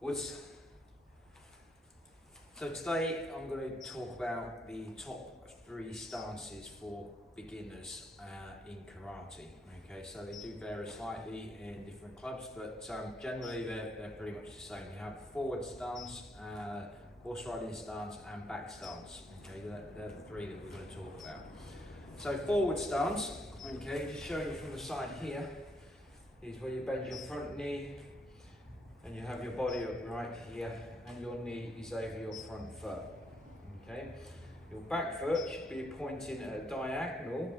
Woods. So today I'm going to talk about the top 3 stances for beginners in karate. Okay, so they do vary slightly in different clubs, but generally they're pretty much the same. You have forward stance, horse riding stance, and back stance. Okay, they're the 3 that we're going to talk about. So forward stance, okay, just showing you from the side here, is where you bend your front knee and you have your body upright here, and your knee is over your front foot. Okay, your back foot should be pointing at a diagonal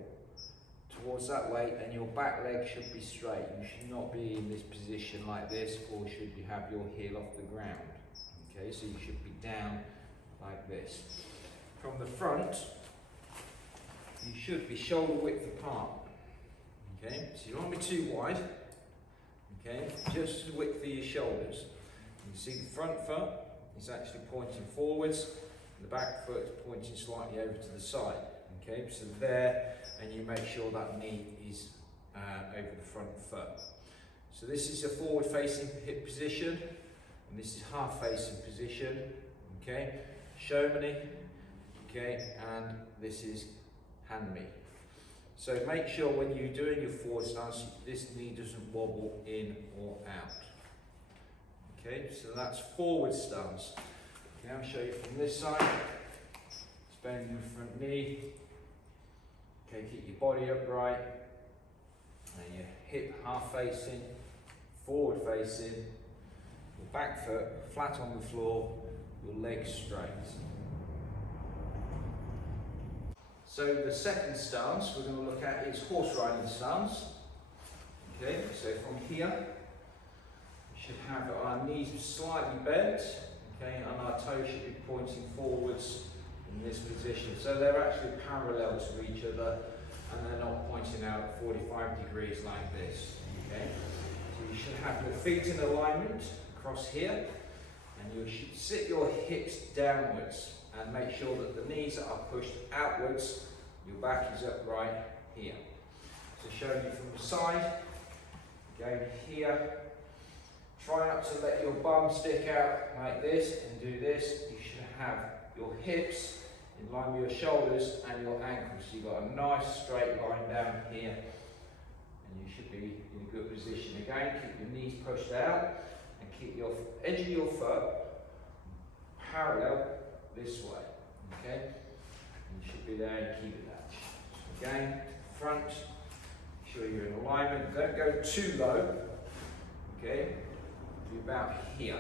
towards that way, and your back leg should be straight. You should not be in this position like this, or should you have your heel off the ground. Okay, so you should be down like this. From the front, you should be shoulder width apart. Okay, so you don't want to be too wide. Okay, just the width of your shoulders. You see the front foot is actually pointing forwards, and the back foot is pointing slightly over to the side. Okay, so there, and you make sure that knee is over the front foot. So this is a forward facing hip position, and this is half facing position. Okay, Shomani. Okay, and this is hand me. So make sure when you're doing your forward stance, this knee doesn't wobble in or out. Okay, so that's forward stance. Okay, I'll show you from this side. Just bend your front knee. Okay, keep your body upright. And your hip half facing, forward facing. Your back foot flat on the floor, your legs straight. So the second stance we're going to look at is horse riding stance. Okay, so from here, we should have our knees slightly bent, okay, and our toes should be pointing forwards in this position. So they're actually parallel to each other, and they're not pointing out at 45 degrees like this. Okay, so you should have your feet in alignment across here, and you should sit your hips downwards. And make sure that the knees are pushed outwards, your back is upright here. So showing you from the side, going here, try not to let your bum stick out like this and do this. You should have your hips in line with your shoulders and your ankles. So you've got a nice straight line down here, and you should be in a good position. Again, keep your knees pushed out and keep your edge of your foot parallel this way, okay? And you should be there and keep it that. Again, front, make sure you're in alignment. Don't go too low, okay? Be about here.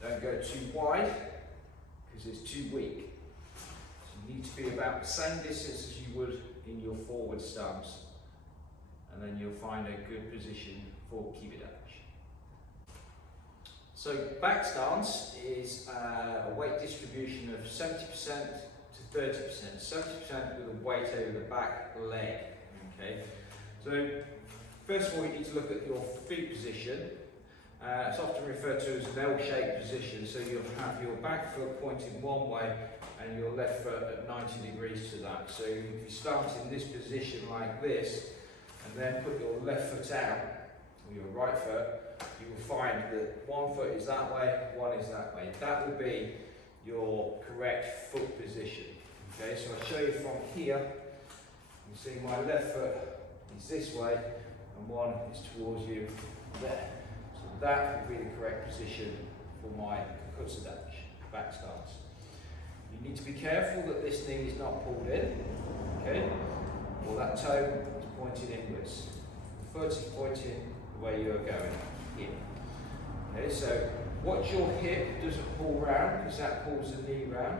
Don't go too wide, because it's too weak. So you need to be about the same distance as you would in your forward stance, and then you'll find a good position for kibidach. So back stance is a weight distribution of 70% to 30%. 70% with a weight over the back leg. Okay. So first of all, you need to look at your feet position. It's often referred to as an L-shaped position. So you'll have your back foot pointing one way and your left foot at 90 degrees to that. So if you start in this position like this, and then put your left foot out, or your right foot, you will find that one foot is that way, one is that way. That will be your correct foot position. Okay, so I'll show you from here. You see my left foot is this way, and one is towards you there. So that will be the correct position for my kutsadach, back stance. You need to be careful that this knee is not pulled in, okay, or that toe is pointing inwards. The foot is pointing the way you're going, here. Okay, so watch your hip doesn't pull round, because that pulls the knee round.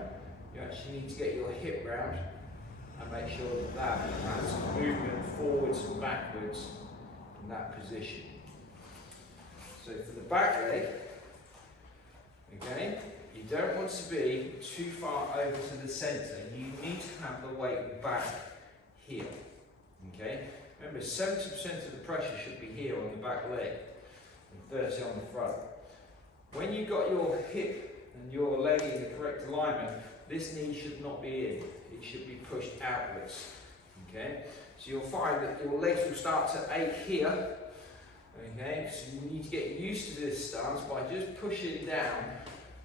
You actually need to get your hip round and make sure that that has movement forwards and backwards in that position. So for the back leg, again, you don't want to be too far over to the centre. You need to have the weight back here. Okay? Remember, 70% of the pressure should be here on the back leg and 30% on the front. When you've got your hip and your leg in the correct alignment, this knee should not be in. It should be pushed outwards. Okay? So you'll find that your legs will start to ache here, Okay, so you need to get used to this stance by just pushing down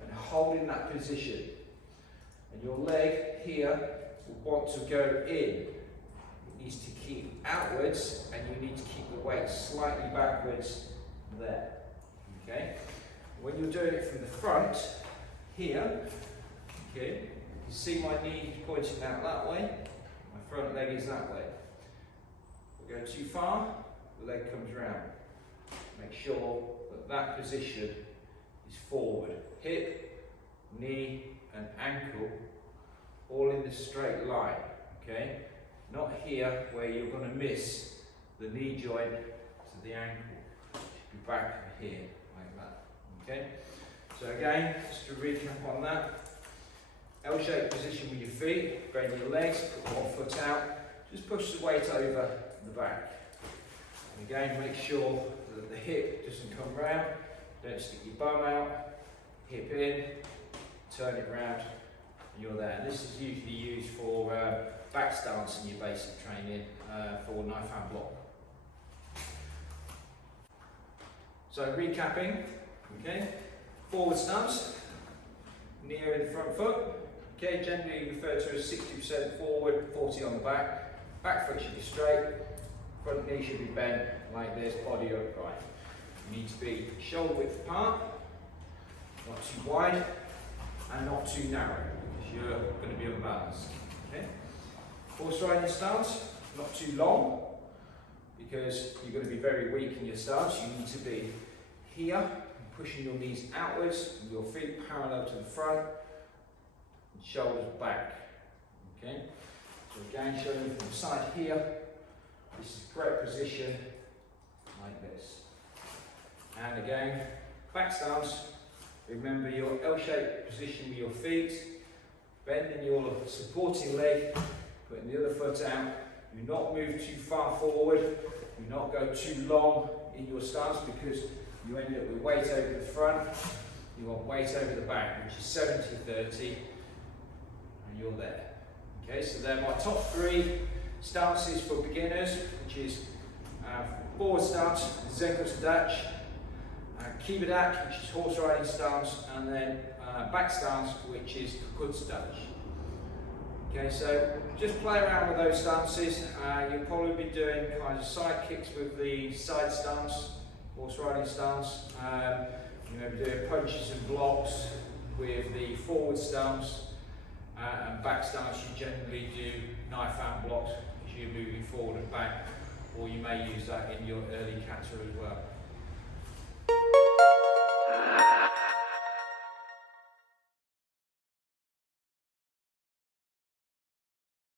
and holding that position. And your leg here will want to go in. It needs to keep outwards, and you need to keep the weight slightly backwards there. Okay? When you're doing it from the front, here, okay, you can see my knee pointing out that way, my front leg is that way. If we go too far, the leg comes round. Make sure that that position is forward. Hip, knee and ankle all in the straight line, okay? Not here where you're going to miss the knee joint to the ankle. It should be back here, like that, okay? So again, just to recap on that, L-shaped position with your feet, bend your legs, put one foot out, just push the weight over the back. And again, make sure that the hip doesn't come round, don't stick your bum out, hip in, turn it round, and you're there. This is usually used for back stance in your basic training for knife hand block. So recapping, okay, forward stance, near in the front foot, okay, generally referred to as 60% forward, 40 on the back foot should be straight, front knee should be bent like this, body upright. You need to be shoulder width apart, not too wide and not too narrow because you're going to be unbalanced. Okay? Horse riding stance, not too long because you're going to be very weak in your stance. You need to be here, pushing your knees outwards, and your feet parallel to the front, and shoulders back. Okay? So again, showing you from the side here, this is the correct position, like this. And again, back stance, remember your L-shaped position with your feet, bending your supporting leg, putting the other foot out. Do not move too far forward, do not go too long in your stance because you end up with weight over the front, you want weight over the back, which is 70-30, and you're there. Okay, so they're my top 3 stances for beginners, which is forward stance, Zenko Dutch, Kibadak, which is horse riding stance, and then back stance, which is Dutch. Okay, so just play around with those stances. You'll probably be doing kind of side kicks with the side stance, horse riding stance. You may be doing punches and blocks with the forward stance, and back stance you generally do knife hand blocks because you're moving forward and back, or you may use that in your early kata as well.